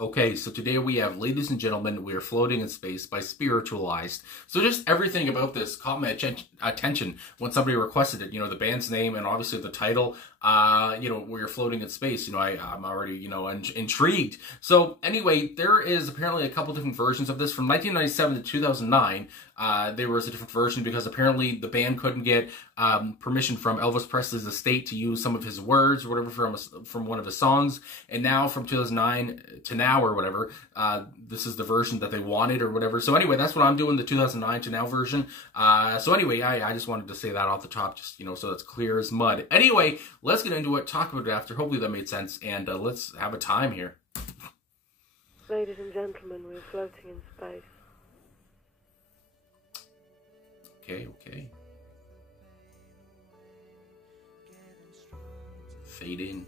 Okay, so today we have, ladies and gentlemen, we are floating in space by Spiritualized. So just everything about this caught my attention when somebody requested it. You know, the band's name and obviously the title. You know, we're floating in space. You know, I'm already, you know, intrigued. So anyway, there is apparently a couple different versions of this from 1997 to 2009. There was a different version because apparently the band couldn't get permission from Elvis Presley's estate to use some of his words or whatever from one of his songs. And now from 2009 to now or whatever, this is the version that they wanted or whatever. So anyway, that's what I'm doing, the 2009 to now version. So anyway, I just wanted to say that off the top, just, you know, so it's clear as mud. Anyway, let's get into it, talk about it after. Hopefully that made sense, and let's have a time here. Ladies and gentlemen, we're floating in space. Okay. Fade in.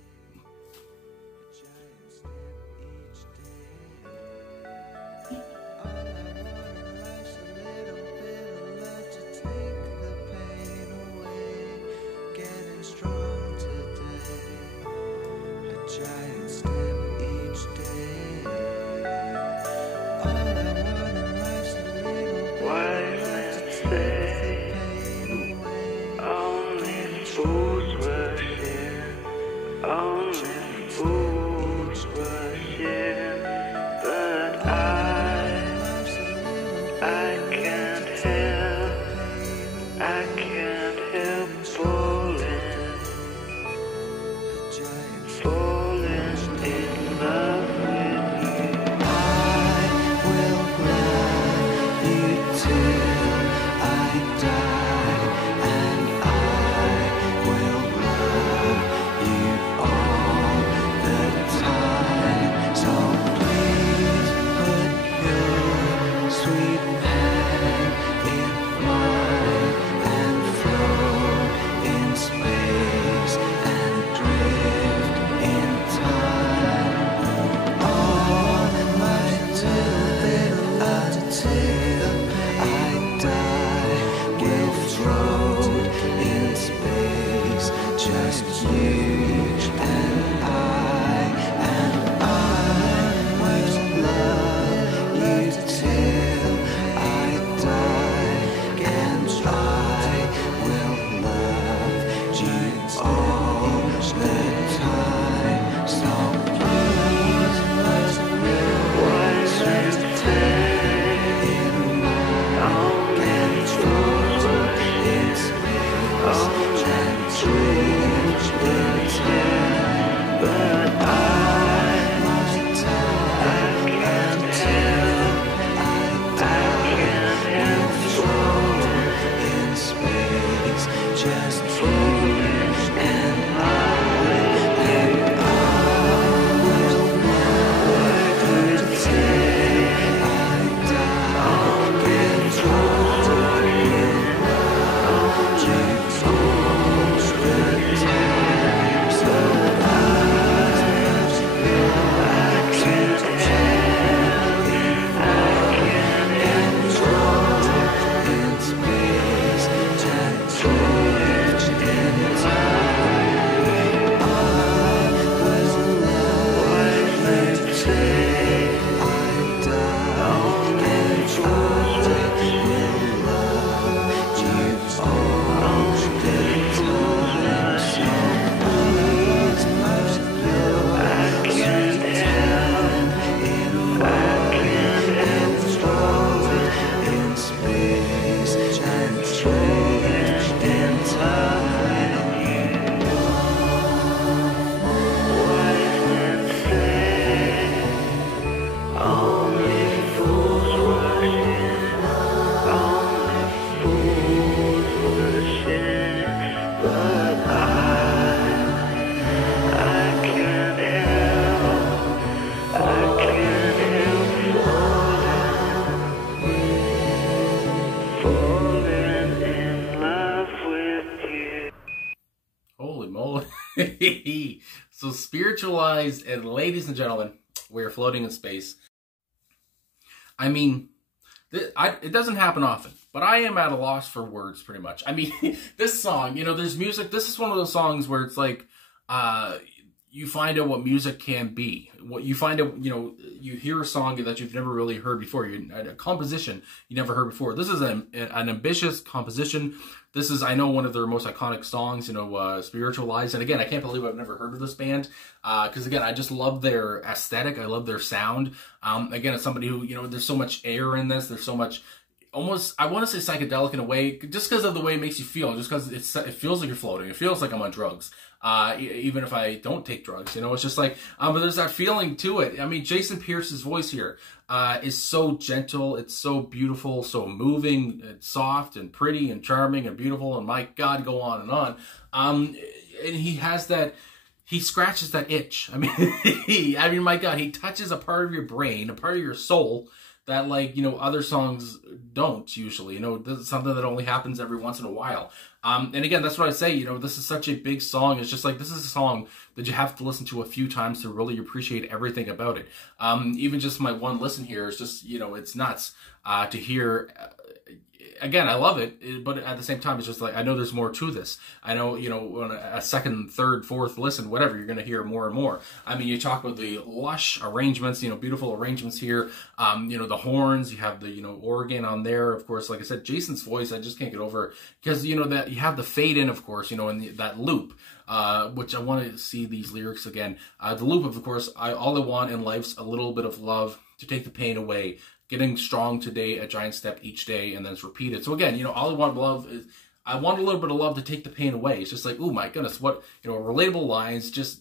So Spiritualized, and ladies and gentlemen, we're floating in space. I mean, it doesn't happen often, but I am at a loss for words pretty much. I mean, this song, you know, there's music. This is one of those songs where it's like, you find out what music can be. What you find out, you hear a song that you've never really heard before. A composition you never heard before. This is an ambitious composition. This is, I know, one of their most iconic songs, Spiritualized. And again, I can't believe I've never heard of this band. Because again, I just love their aesthetic. I love their sound. Again, as somebody who, there's so much air in this. There's so much, almost, I want to say psychedelic in a way, just because of the way it makes you feel, just because it feels like you're floating. It feels like I'm on drugs. Even if I don't take drugs, it's just like, but there's that feeling to it. I mean, Jason Pierce's voice here, is so gentle. It's so beautiful, so moving, it's soft and pretty and charming and beautiful. And my God, go on and on. And he has that, he scratches that itch. I mean, my God, he touches a part of your brain, a part of your soul that, like, other songs don't usually. This is something that only happens every once in a while. And again, that's what I say, this is such a big song. It's just like, this is a song that you have to listen to a few times to really appreciate everything about it. Even just my one listen here is just, it's nuts to hear. Again, I love it, but at the same time, it's just like, I know there's more to this. I know, on a second, third, fourth listen, whatever, you're going to hear more and more. I mean, you talk about the lush arrangements, beautiful arrangements here. The horns, you have the, organ on there. Of course, like I said, Jason's voice, I just can't get over it. Because, that you have the fade in, of course, and that loop. Which I want to see these lyrics again. The loop, of course, all I want in life's a little bit of love to take the pain away. Getting strong today, a giant step each day, and then it's repeated. So again, all I want love is, I want a little bit of love to take the pain away. It's just like, oh my goodness, what, relatable lines, just,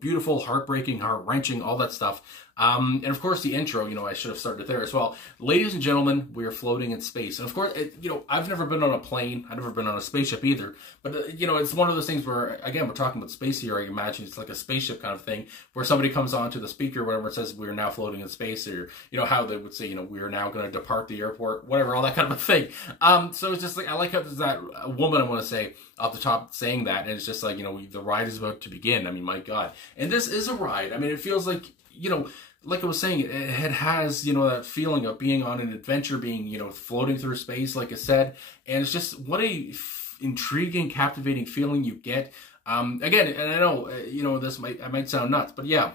beautiful, heartbreaking, heart-wrenching, all that stuff. And of course the intro, I should have started there as well. Ladies and gentlemen, we are floating in space. And of course, I've never been on a plane. I've never been on a spaceship either. But, it's one of those things where, again, we're talking about space here. I imagine it's like a spaceship kind of thing where somebody comes onto the speaker, whatever, it says, we're now floating in space, or, how they would say, we are now going to depart the airport, whatever, all that kind of a thing. So it's just like, I like how there's that woman, I want to say, off the top saying that. And it's just like, the ride is about to begin. I mean, my God. And this is a ride. I mean, it feels like, like I was saying, it has, that feeling of being on an adventure, being, floating through space, like I said. And it's just, what a intriguing, captivating feeling you get. Again, and I know, I might sound nuts, but yeah,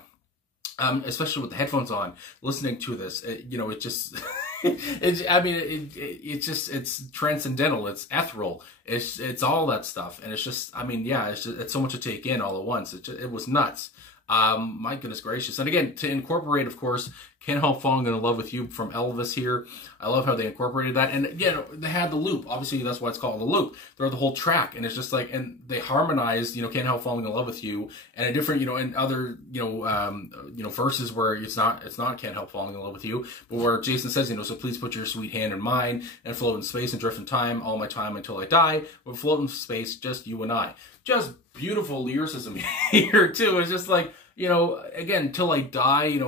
especially with the headphones on, listening to this, it just, it's transcendental, it's ethereal, it's all that stuff. And it's just, it's so much to take in all at once. It was nuts. My goodness gracious. And again, to incorporate, of course, Can't Help Falling in Love with You from Elvis here. I love how they incorporated that. And again, they had the loop. Obviously, that's why it's called the loop. They're the whole track. And it's just like, and they harmonized, Can't Help Falling in Love with You. And a different, and other, verses where it's not Can't Help Falling in Love with You. But where Jason says, so please put your sweet hand in mine and float in space and drift in time, all my time until I die. We'll float in space, just you and I. Just beautiful lyricism here, too. It's just like, again, till I die,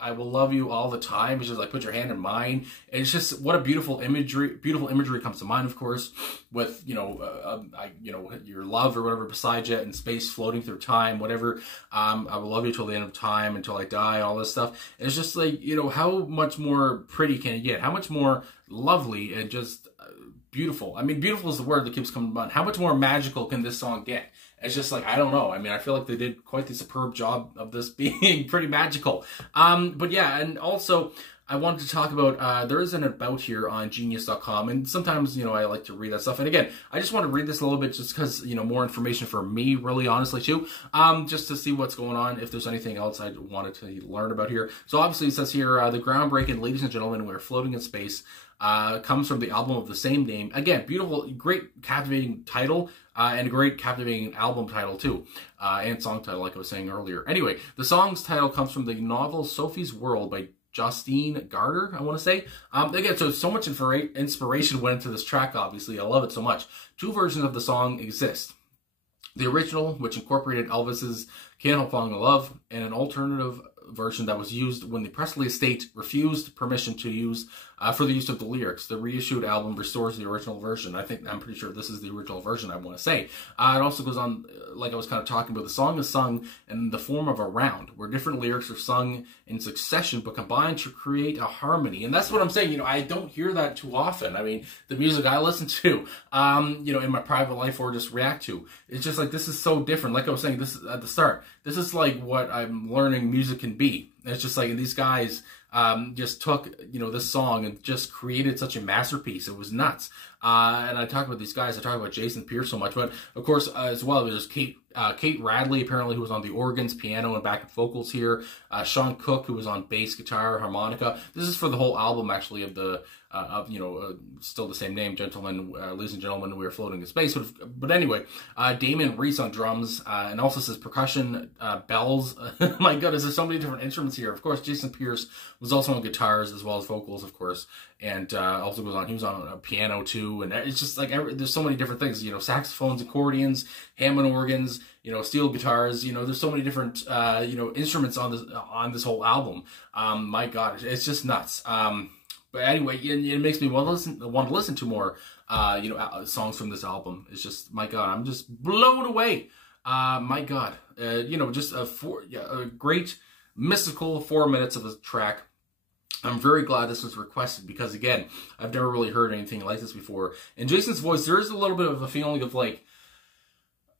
I will love you all the time. It's just like, put your hand in mine. And it's just, what a beautiful imagery comes to mind, of course, with, your love or whatever beside you in space, floating through time, whatever. I will love you till the end of time, until I die, all this stuff. And it's just like, how much more pretty can it get? How much more lovely and just beautiful. I mean, beautiful is the word that keeps coming to mind. How much more magical can this song get? It's just like, I don't know. I mean, I feel like they did quite the superb job of this being pretty magical. But yeah, and also I wanted to talk about, there is an about here on genius.com, and sometimes, I like to read that stuff. And again, I just want to read this a little bit just because, more information for me, really honestly too, just to see what's going on, if there's anything else I wanted to learn about here. So obviously it says here, the groundbreaking, ladies and gentlemen, we're floating in space, comes from the album of the same name. Again, beautiful, great, captivating title, and a great, captivating album title, too, and song title, like I was saying earlier. Anyway, the song's title comes from the novel Sophie's World by Justine Garter, I want to say. Again, so much inspiration went into this track, obviously. I love it so much. 2 versions of the song exist. The original, which incorporated Elvis's Can't Help Falling in Love, and an alternative version that was used when the Presley estate refused permission to use for the use of the lyrics. The reissued album restores the original version. I'm pretty sure this is the original version, I want to say. It also goes on, like I was kind of talking about, the song is sung in the form of a round, where different lyrics are sung in succession, but combined to create a harmony. And that's what I'm saying, I don't hear that too often. I mean, the music I listen to, in my private life or just react to, it's just like, this is so different. Like I was saying, this is at the start, this is like what I'm learning music can be. And it's just like, these guys just took, this song and just created such a masterpiece. It was nuts. And I talk about these guys, I talk about Jason Pierce so much, but of course, as well, there's Kate Radley, apparently, who was on the organs, piano, and backup vocals here. Sean Cook, who was on bass, guitar, harmonica. This is for the whole album, actually, of the, still the same name, gentlemen, ladies and gentlemen, we are floating in space. But anyway, Damon Reese on drums, and also says percussion, bells. My goodness, there's so many different instruments here. Of course, Jason Pierce was also on guitars as well as vocals, of course, and also goes on. He was on a piano too, and it's just like there's so many different things. Saxophones, accordions, Hammond organs, steel guitars. There's so many different instruments on this whole album. My God, it's just nuts. But anyway, it makes me want to listen to more, songs from this album. It's just, my God, I'm just blown away. My God, just a great mystical 4 minutes of a track. I'm very glad this was requested because, again, I've never really heard anything like this before. In Jason's voice, there is a little bit of a feeling of like,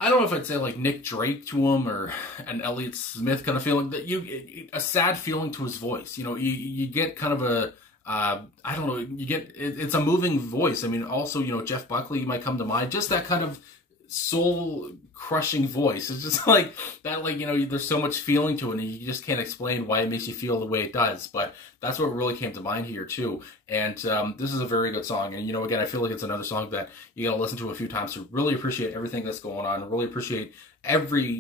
I don't know if I'd say like Nick Drake to him or an Elliott Smith kind of feeling, that a sad feeling to his voice. You get kind of a, I don't know, it's a moving voice. I mean, also, Jeff Buckley might come to mind, just that kind of soul-crushing voice. It's just like that, there's so much feeling to it, and you just can't explain why it makes you feel the way it does. But that's what really came to mind here, too. And this is a very good song. And, again, I feel like it's another song that you got to listen to a few times to really appreciate everything that's going on, and really appreciate every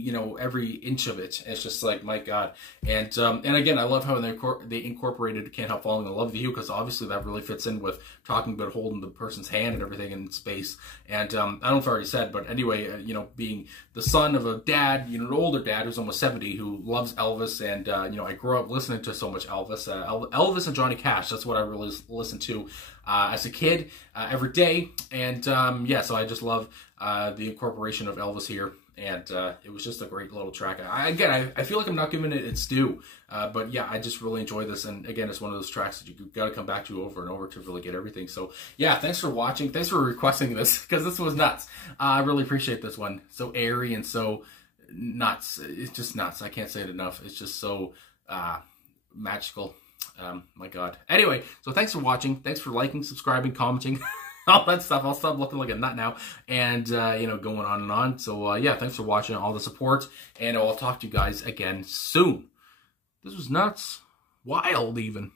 inch of it. It's just like, my God. And again, I love how they incorporated Can't Help Falling in Love with You, because obviously that really fits in with talking about holding the person's hand and everything in space. And I don't know if I already said, but anyway, being the son of a dad, an older dad who's almost 70, who loves Elvis, and I grew up listening to so much Elvis, Elvis and Johnny Cash. That's what I really listened to as a kid, every day. And so I just love the incorporation of Elvis here. And it was just a great little track. I feel like I'm not giving it its due. But yeah, I just really enjoy this. And again, it's one of those tracks that you got to come back to over and over to really get everything. So yeah, thanks for watching. Thanks for requesting this, because this was nuts. I really appreciate this one. So airy and so nuts. It's just nuts. I can't say it enough. It's just so magical. My God. Anyway, so thanks for watching. Thanks for liking, subscribing, commenting. All that stuff. I'll stop looking like a nut now, and going on and on. So yeah, thanks for watching, all the support, and I'll talk to you guys again soon. This was nuts, wild even.